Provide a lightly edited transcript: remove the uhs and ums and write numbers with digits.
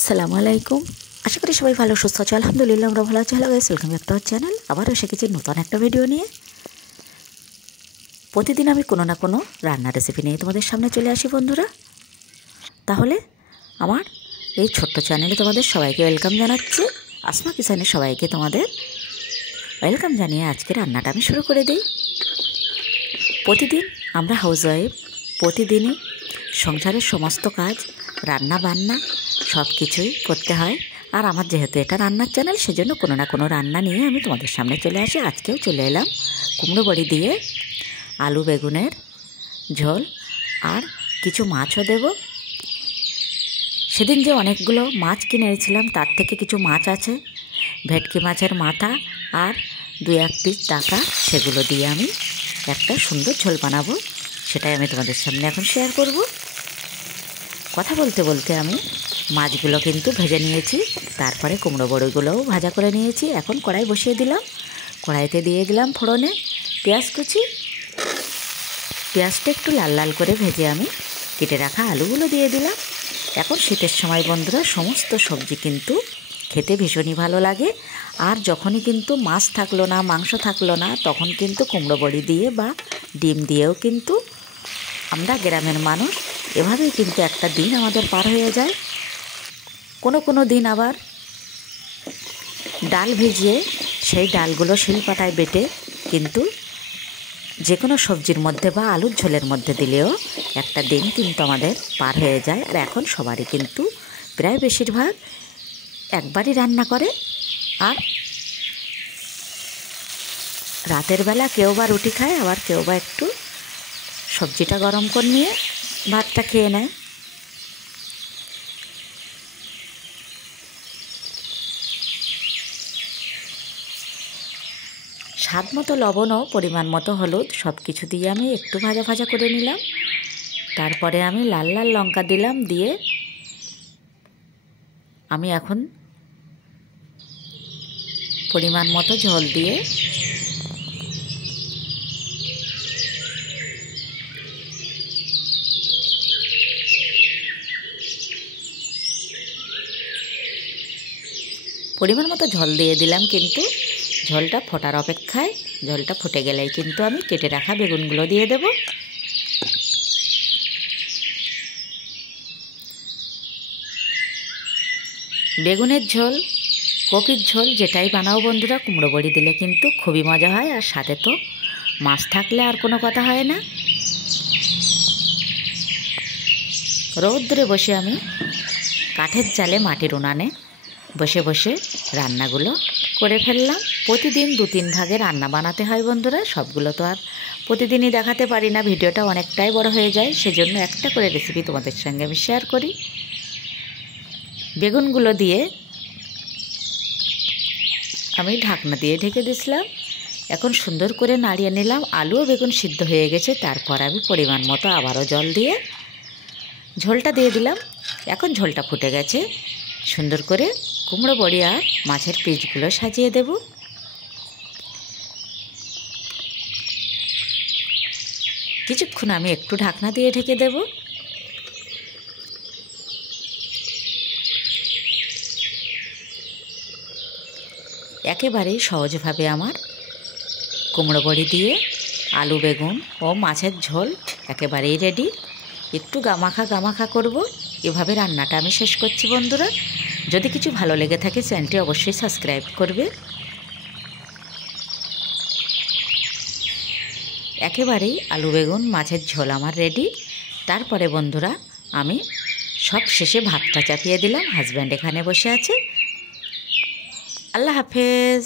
আসসালামু আলাইকুম। আশা করি সবাই ভালো সুস্থ আছে। আলহামদুলিল্লাহ আমরা ভালো আছি। Hello guys, welcome back to our channel. আবারও এসে গেছি নতুন একটা ভিডিও নিয়ে। প্রতিদিন আমি কোনো না কোনো রান্নার রেসিপি নিয়ে তোমাদের সামনে চলে আসি বন্ধুরা। তাহলে আমার এই ছোট্ট চ্যানেলে তোমাদের সবাইকে ওয়েলকাম জানাচ্ছি। আসমা কিচেনে সবাইকে তোমাদের ওয়েলকাম জানিয়ে আজকে রান্নাটা আমি শুরু করে দিই। প্রতিদিন আমরা হাউসওয়াইফ, প্রতিদিনই সংসারের সমস্ত কাজ, রান্না বান্না সব কিছুই করতে হয়। আর আমার যেহেতু এটা রান্নার চ্যানেল, সেজন্য কোনো না কোনো রান্না নিয়ে আমি তোমাদের সামনে চলে আসি। আজকেও চলে এলাম কুমড়ো বড়ি দিয়ে আলু বেগুনের ঝোল, আর কিছু মাছও দেব। সেদিন যে অনেকগুলো মাছ কিনে এনেছিলাম, তার থেকে কিছু মাছ আছে, ভেটকি মাছের মাথা আর 2-1 পিস টাকা, সেগুলো দিয়ে আমি একটা সুন্দর ঝোল বানাবো। সেটাই আমি তোমাদের সামনে এখন শেয়ার করব। কথা বলতে বলতে আমি মাছগুলো কিন্তু ভেজে নিয়েছি, তারপরে কুমড়ো বড়িগুলোও ভাজা করে নিয়েছি। এখন কড়াই বসিয়ে দিলাম, কড়াইতে দিয়ে দিলাম ফোড়নে পেঁয়াজ কুচি। পেঁয়াজটা একটু লাল লাল করে ভেজে আমি কেটে রাখা আলুগুলো দিয়ে দিলাম। এখন শীতের সময় বন্ধুরা সমস্ত সবজি কিন্তু খেতে ভীষণই ভালো লাগে। আর যখনই কিন্তু মাছ থাকলো না, মাংস থাকলো না, তখন কিন্তু কুমড়ো বড়ি দিয়ে বা ডিম দিয়েও কিন্তু আমরা গ্রামের মানুষ এভাবেই কিন্তু একটা দিন আমাদের পার হয়ে যায়। কোনো দিন আবার ডাল ভিজিয়ে সেই ডালগুলো শিলপাটায় বেটে কিন্তু যে কোনো সবজির মধ্যে বা আলুর ঝোলের মধ্যে দিলেও একটা দিন কিন্তু আমাদের পার হয়ে যায়। আর এখন সবারই কিন্তু প্রায় বেশিরভাগ একবারই রান্না করে। আর রাতের বেলা কেউ বা রুটি খায়, আবার কেউ বা একটু সবজিটা গরম করে নিয়ে ভাতটা খেয়ে নেয়। স্বাদ মতো লবণ ও পরিমাণ মতো হলুদ সব কিছু দিয়ে আমি একটু ভাজা ভাজা করে নিলাম। তারপরে আমি লাল লাল লঙ্কা দিলাম, দিয়ে আমি এখন পরিমাণ মতো ঝোল দিয়ে ঝোল দিয়ে দিলাম, কিন্তু ঝোলটা ফোটার অপেক্ষায়। ঝোলটা ফুটে গেলেই কিন্তু আমি কেটে রাখা বেগুনগুলো দিয়ে দেব। বেগুনের ঝোল, কপির ঝোল যেটাই বানাও বন্ধুরা, কুমড়ো বড়ি দিলে কিন্তু খুবই মজা হয়। আর সাথে তো মাছ থাকলে আর কোনো কথা হয় না। রৌদ্রে বসে আমি কাঠের জালে মাটির উনানে বসে বসে রান্নাগুলো করে ফেললাম। প্রতিদিন 2-3 ভাগে রান্না বানাতে হয় বন্ধুরা, সবগুলো তো আর প্রতিদিনই দেখাতে পারি না, ভিডিওটা অনেকটাই বড় হয়ে যায়। সেজন্য একটা করে রেসিপি তোমাদের সঙ্গে আমি শেয়ার করি। বেগুনগুলো দিয়ে আমি ঢাকনা দিয়ে ঢেকে দিয়েছিলাম। এখন সুন্দর করে নাড়িয়ে নিলাম। আলু ও বেগুন সিদ্ধ হয়ে গেছে। তারপর আমি পরিমাণ মতো আবারও জল দিয়ে ঝোলটা দিয়ে দিলাম। এখন ঝোলটা ফুটে গেছে, সুন্দর করে কুমড়ো বড়ি আর মাছের পিসগুলো সাজিয়ে দেব। কিছুক্ষণ আমি একটু ঢাকনা দিয়ে ঢেকে দেব। একেবারেই সহজভাবে আমার কুমড়ো বড়ি দিয়ে আলু বেগুন ও মাছের ঝোল একেবারেই রেডি। একটু গামাখা করব, এভাবে রান্নাটা আমি শেষ করছি বন্ধুরা। যদি কিছু ভালো লেগে থাকে চ্যানেলটি অবশ্যই সাবস্ক্রাইব করবে। একেবারেই আলু বেগুন মাছের ঝোল আমার রেডি। তারপরে বন্ধুরা আমি সব শেষে ভাতটা চাপিয়ে দিলাম। হাজব্যান্ড এখানে বসে আছে। আল্লাহ হাফেজ।